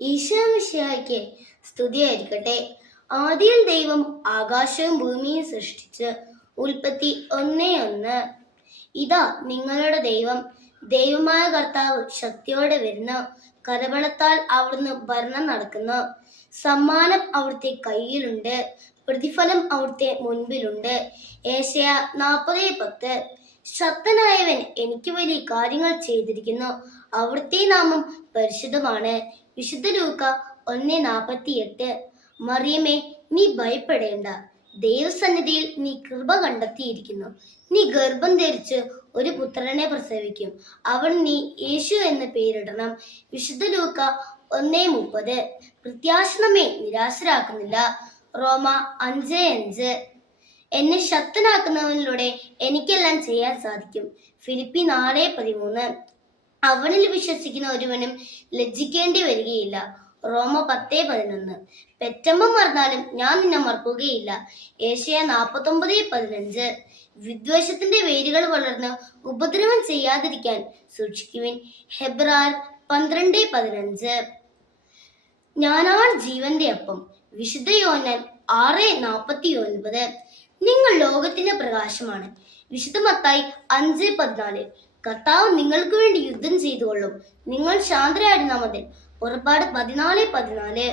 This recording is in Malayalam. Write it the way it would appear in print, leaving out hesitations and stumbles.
ഈശോമിശിഹായ്ക്ക് സ്തുതിയായിരിക്കട്ടെ. ആദിയിൽ ദൈവം ആകാശവും ഭൂമിയും സൃഷ്ടിച്ച്. ഉൽപ്പത്തി 1:1. ഇതാ നിങ്ങളുടെ ദൈവം, ദൈവമായ കർത്താവ് ശക്തിയോടെ വരുന്നു. കരബലത്താൽ അവിടുന്ന് ഭരണം നടക്കുന്നു. സമ്മാനം അവിടുത്തെ കയ്യിലുണ്ട്, പ്രതിഫലം അവിടുത്തെ മുൻപിലുണ്ട്. ഏശയ്യാ 40:10. ശക്തനായവൻ എനിക്ക് വലിയ കാര്യങ്ങൾ ചെയ്തിരിക്കുന്നു, അവിടുത്തെ നാമം പരിശുദ്ധമാണ്. വിശുദ്ധ ലൂക്ക 1:48. മറിയമേ, നീ ഭയപ്പെടേണ്ട, ദൈവസന്നിധിയിൽ നീ കൃപ കണ്ടെത്തിയിരിക്കുന്നു. നീ ഗർഭം ധരിച്ച് ഒരു പുത്രനെ പ്രസവിക്കും, അവൻ നീ യേശു എന്ന് പേരിടണം. വിശുദ്ധ ലൂക്ക 1:30. പ്രത്യാശ നമ്മെ നിരാശരാക്കുന്നില്ല. റോമ 5:5. എന്നെ ശക്തനാക്കുന്നവനിലൂടെ എനിക്കെല്ലാം ചെയ്യാൻ സാധിക്കും. ഫിലിപ്പി 4:13. അവനിൽ വിശ്വസിക്കുന്ന ഒരുവനും ലജ്ജിക്കേണ്ടി വരികയില്ല. റോമ 10:11. പെറ്റമ്മ മറന്നാലും ഞാൻ നിന്നെ മറക്കുകയില്ല. ഏശയ്യാ 49:15. വിദ്വേഷത്തിന്റെ വേരുകൾ വളർന്ന് ഉപദ്രവം ചെയ്യാതിരിക്കാൻ സൂക്ഷിക്കുവിൻ. ഹെബ്രായർ 12:15. ഞാനാണ് ജീവന്റെ അപ്പം. വിശുദ്ധ യോഹന്നാൻ 6:49. നിങ്ങൾ ലോകത്തിന്റെ പ്രകാശമാണ്. വിശുദ്ധ മത്തായി 5:14. കർത്താവ് നിങ്ങൾക്ക് വേണ്ടി യുദ്ധം ചെയ്തുകൊള്ളും, നിങ്ങൾ ശാന്തരായിരുന്ന മതി. പുറപ്പാട് 14:14.